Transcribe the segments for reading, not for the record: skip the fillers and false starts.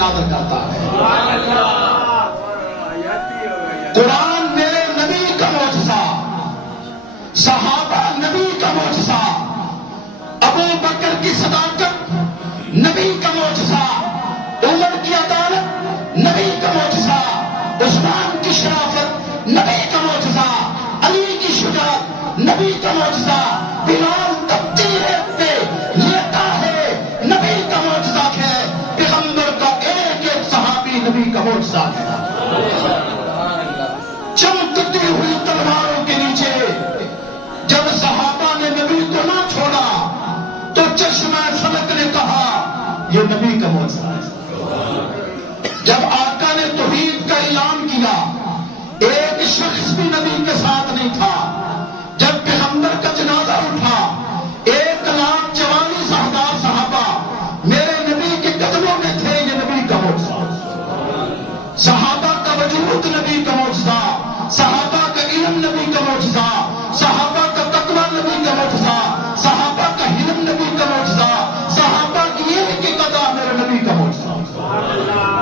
نازل کرتا ہے۔ قرآن میرے نبی کا معجزہ، صحابہ نبی کا معجزہ، ابو بکر کی صداقت نبی کا معجزہ، عمر کی عدالت نبی کا معجزہ، عثمان کی شرافت نبی کا معجزہ، علی کی شجاعت نبی کا معجزہ، بلال تبدیل پہ لیتا ہے نبی کا معجزہ ہے، پیغمبر کا ایک ایک صحابی نبی کا معجزہ ہے۔ چمکتی ہوئی تلواروں کے نیچے جب صحابہ نے نبی کو نہ چھوڑا تو چشمہ فلک نے کہا یہ نبی کا معجزہ ہے۔ جب آقا نے توحید کا اعلان کیا ایک شخص بھی نبی کے ساتھ نہیں تھا۔ جب پیغمبر کا جنازہ اٹھا 1,44,000 صحابہ میرے نبی کے قدموں میں تھے، یہ نبی کا معجزہ۔ صحابہ کا وجود نبی کا معجزہ، صحابہ کا علم نبی کا معجزہ، صحابہ کا تقویٰ نبی کا معجزہ، صحابہ کا حلم نبی کا معجزہ، صحابہ کی ایک ایک ادا میرے نبی کا معجزہ۔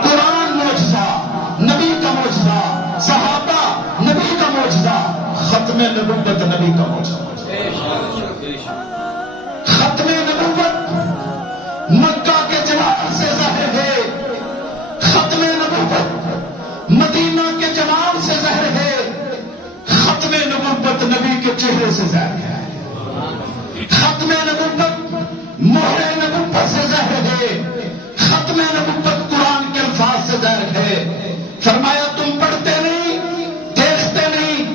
قرآن معجزہ نبی کا معجزہ، صحابہ نبی کا معجزہ، ختم نبوت نبی کا معجزہ۔ ختم نبوت مکہ کے جمال سے ظاہر ہے، ختم نبوت مدینہ کے جمال سے ظاہر ہے، ختم نبوت نبی کے چہرے سے ظاہر ہے، ختم نبوت مہر نبوت سے ظاہر ہے، ختم نبوت قرآن کے الفاظ سے ظاہر ہے۔ فرمایا تم پڑھتے نہیں، دیکھتے نہیں،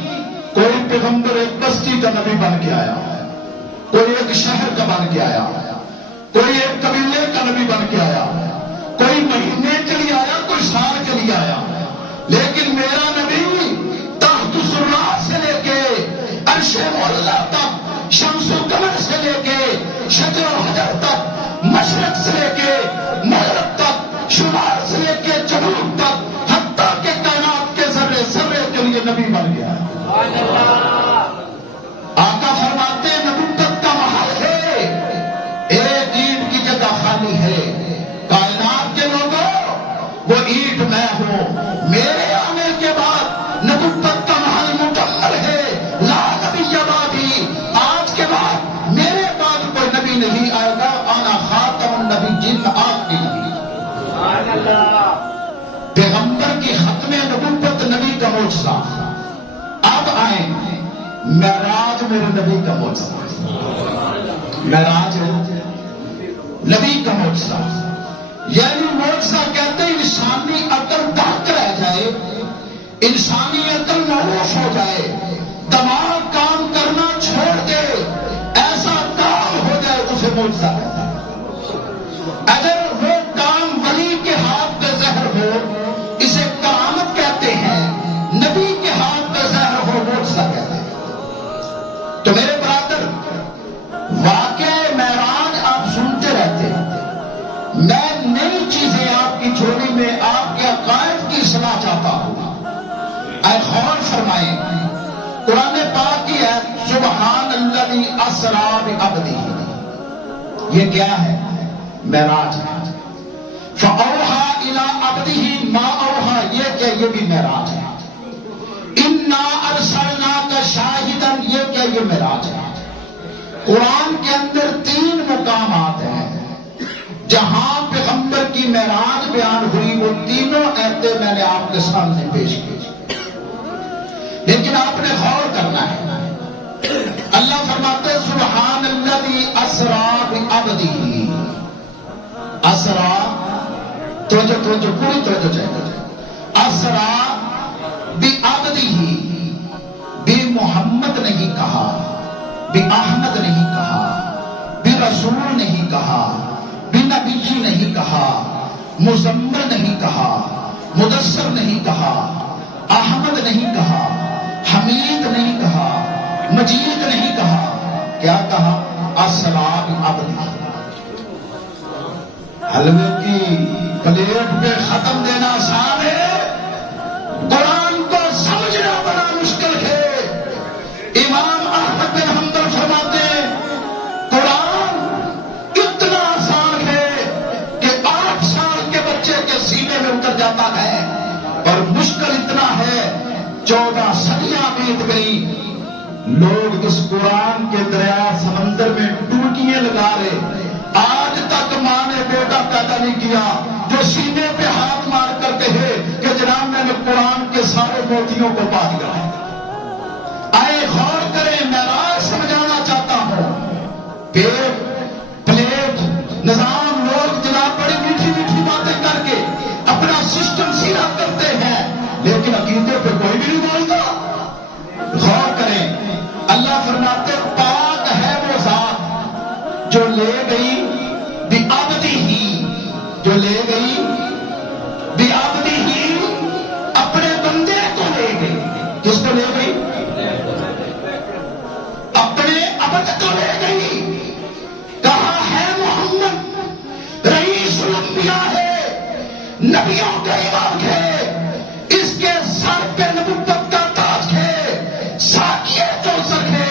کوئی پیغمبر ایک بستی کا نبی بن کے آیا، کوئی ایک شہر کا بن کے آیا، کوئی ایک قبیلے کا نبی بن کے آیا، کوئی مہینے کے لیے آیا، کوئی سال کے لیے آیا، لیکن میرا نبی تحت سرا سے لے کے عرش مولا تک، شمس و قمر سے لے کے شجر و حجر تک، مشرق سے لے کے مغرب تک، شمال سے لے کے جنوب تک، حتیٰ کہ کائنات کے ذرے ذرے کے لیے نبی بن گیا۔ آقا فرماتے ہیں نبوت کا محل ہے، ایک اینٹ کی جگہ خالی ہے، کائنات کے لوگوں وہ اینٹ میں ہوں، میرے آنے کے بعد نبوت کا محل مکمل ہے، لا نبی بعدی، آج کے بعد میرے بعد کوئی نبی نہیں آئے گا، انا خاتم النبیین، آخری نبی۔ پیغمبر کی ختم نبوت نبی کا معجزہ۔ اب آئیں معراج میرے نبی کا معجزہ، معراج نبی کا معجزہ، یعنی معجزہ کہتے ہیں انسانی عقل دھک رہ جائے، انسانی عقل مہوش ہو جائے، دماغ کام کرنا چھوڑ دے، ایسا کام ہو جائے، اسے معجزہ کہتے ہیں۔ اگر وہ کام ولی کے ہاتھ پہ زہر ہو اسے کرامت کہتے ہیں، نبی کے ہاتھ پہ زہر ہو معجزہ کہتے ہیں۔ تو میرے برادر واقعہ معراج آپ سنتے رہتے ہیں، میں نئی چیزیں آپ کی جھولی میں آپ کے عقائد کی اصلاح چاہتا ہوں۔ اے غور فرمائیں، قرآن پاک کی ہے سبحان الذی اسری بعبدہ، یہ کیا ہے؟ معراج ہے۔ فاوحی الی عبدہ ما اوحی، یہ کیا؟ یہ بھی معراج ہے۔ انا ارسلناک شاہدا، یہ کیا؟ یہ معراج ہے۔ قرآن کے اندر 3 مقامات ہیں جہاں پیغمبر کی معراج بیان ہوئی، وہ تینوں آیتیں میں نے آپ کے سامنے پیش کی، لیکن آپ نے غور کرنا ہے۔ اللہ فرماتے سبحان الذی اسری بعبدہ، اسرا توجہ پوری توجہ چاہیے، اسری بعبدہ، بھی محمد نہیں کہا، بھی احمد نہیں کہا، بھی رسول نہیں کہا، بھی نبی جی نہیں کہا، مزمل نہیں کہا، مدثر نہیں کہا، احمد نہیں کہا، حمید نہیں کہا، مجید نہیں کہا، کیا کہا؟ اسری بعبدہ۔ حلوے کی پلیٹ پہ ختم دینا آسان ہے، قرآن کو سمجھنا بڑا مشکل ہے۔ امام احمد بن حنبل فرماتے ہیں قرآن اتنا آسان ہے کہ 8 سال کے بچے کے آیت گئی، لوگ اس قرآن کے دریا سمندر میں ڈبکیاں لگا رہے، آج تک ماں نے بیٹا پیدا نہیں کیا جو سینے پہ ہاتھ مار کر کہے کہ جناب میں نے قرآن کے سارے موتیوں کو پا دیا ہے۔ آئے غور کریں، میں راز سمجھانا چاہتا ہوں۔ پلیٹ نظام لوگ جناب بڑی میٹھی میٹھی باتیں کر کے اپنا سسٹم سیدھا کرتے ہیں، لیکن عقیدے پہ کوئی بھی نہیں بولتا۔ غور کریں، اللہ فرماتے پاک ہے وہ ذات جو لے گئی بعبدہ ہی، جو لے گئی بعبدہ ہی، اپنے بندے کو لے گئی۔ کس کو لے گئی؟ اپنے عبد کو لے گئی۔ کہا ہے محمد رئیس الانبیاء ہے، نبیوں کا امام ہے، اس کے سر پہ نبوت کا تاج ہے، ساقیہ کوثر ہے۔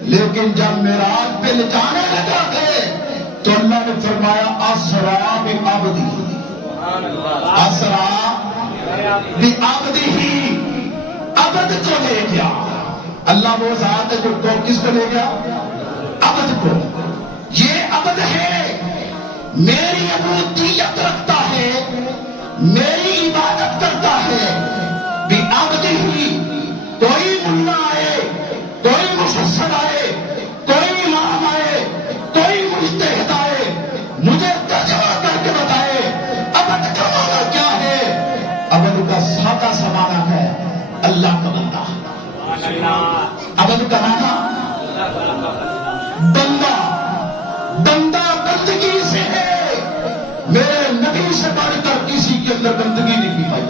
لیکن جب معراج پہ لے جانے لگا ہے تو اللہ نے فرمایا اسرا بعبدہ، اسرا بعبدہ، عبد کو لے گیا۔ اللہ وہ ذات ہے جو کس کو لے گیا؟ عبد کو۔ یہ عبد ہے، میری عبودیت رکھتا ہے، میری عبادت کرتا ہے۔ بعبدہ، کوئی ملا آئے، کوئی مفسر آئے، کوئی امام آئے، کوئی مجتہد آئے، مجھے ترجمہ کر کے بتائے عبد کا معنی کیا ہے۔ عبد کا سادہ سا معنی ہے اللہ کا بندہ۔ عبد کا معنی بندہ، بندہ بندگی سے ہے۔ میرے نبی سے بڑھ کر کسی کے اندر بندگی نہیں پائی۔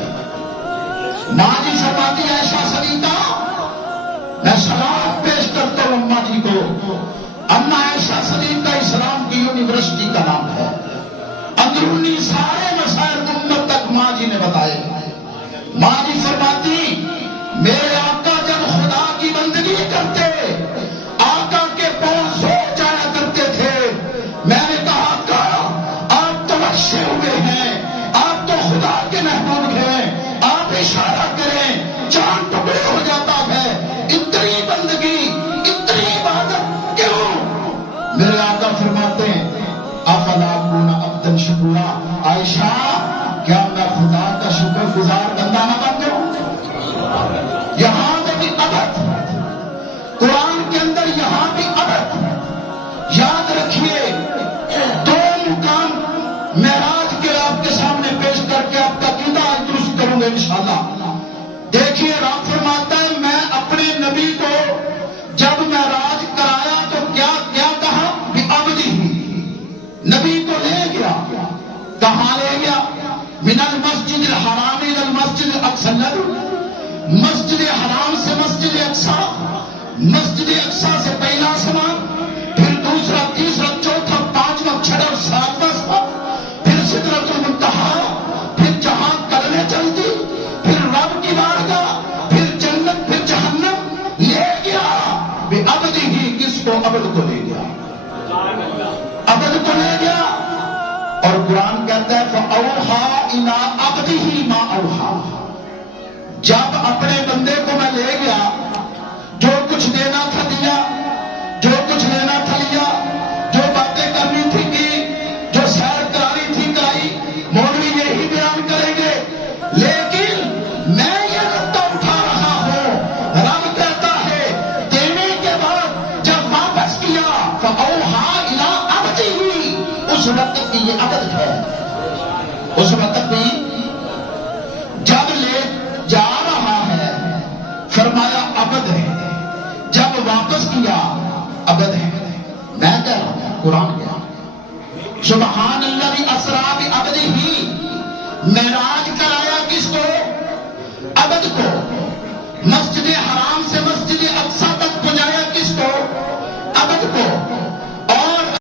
ماں جی فرماتی عائشہ صدیقہ، میں سلام پیش کرتا ہوں اماں جی کو۔ اما عائشہ صدیقہ اسلام کی یونیورسٹی کا نام ہے، اندرونی سارے مسائل امت تک ماں جی نے بتائے۔ ماں جی فرماتی میرے آقا جب خدا کی بندگی کرتے، آقا کے پاؤں سو جایا کرتے تھے۔ میں نے کہا آقا آپ تو بخشے ہوئے ہیں، آپ تو خدا کے محبوب ہیں، آپ اشارہ کریں چاند ٹکڑے ہو جاتا ہے، اتنی بندگی اتنی عبادت کیوں؟ میرے آقا فرماتے ہیں افلا اکون عبدا شکورا، عائشہ کیا میں خدا کا شکر گزار بندہ نہ بن جاؤں؟ یہاں پہ بھی عبد، قرآن کے اندر یہاں بھی عبد۔ یاد رکھیے، دو مقام معراج کے آپ کے سامنے پیش کر کے آپ کا عقیدہ درست کروں گا انشاءاللہ۔ دیکھیے رب فرماتا ہے میں اپنے نبی کو جب معراج کرایا تو کیا کہا؟ بعبدہ، نبی کو لے گیا۔ کہاں لے گیا؟ من المسجد الحرام الى المسجد الاقصى، مسجد حرام سے مسجد اقصیٰ، مسجد اقصیٰ سے پہلا سمان، پھر دوسرا، تیسرا، چوتھا، پانچواں، چھٹا، ساتواں سمان، پھر سدرۃ المنتہا، پھر جہاں قدمیں چلتی، پھر رب کی بارگاہ، پھر جنت، پھر جہنم، لے گیا بعبدہ ہی۔ کس کو؟ عبد کو لے گیا، عبد کو لے گیا۔ اور قرآن کہتا ہے فَأَوْحَىٰ إِلَىٰ عَبْدِهِ مَا أَوْحَىٰ، جب اپنے بندے کو میں لے گیا، جو کچھ دینا تھا دیا، جو کچھ لینا تھا لیا، جو باتیں کرنی تھی کی، جو سیر کرانی تھی کرائی۔ مولوی یہی بیان کریں گے، لیکن میں یہ نقطہ اٹھا رہا ہوں، رب کہتا ہے دینے کے بعد جب واپس کیا فَأَوْحَىٰ إِلَىٰ عَبْدِهِ، اس وقت کی یہ عبد ہے، اس وقت بھی جب لے جا رہا ہے فرمایا عبد ہے، جب واپس کیا عبد ہے۔ میں کہہ رہا ہوں قرآن کیا، سبحان الذی اسری بعبدہ، معراج کرایا کس کو؟ عبد کو۔ مسجد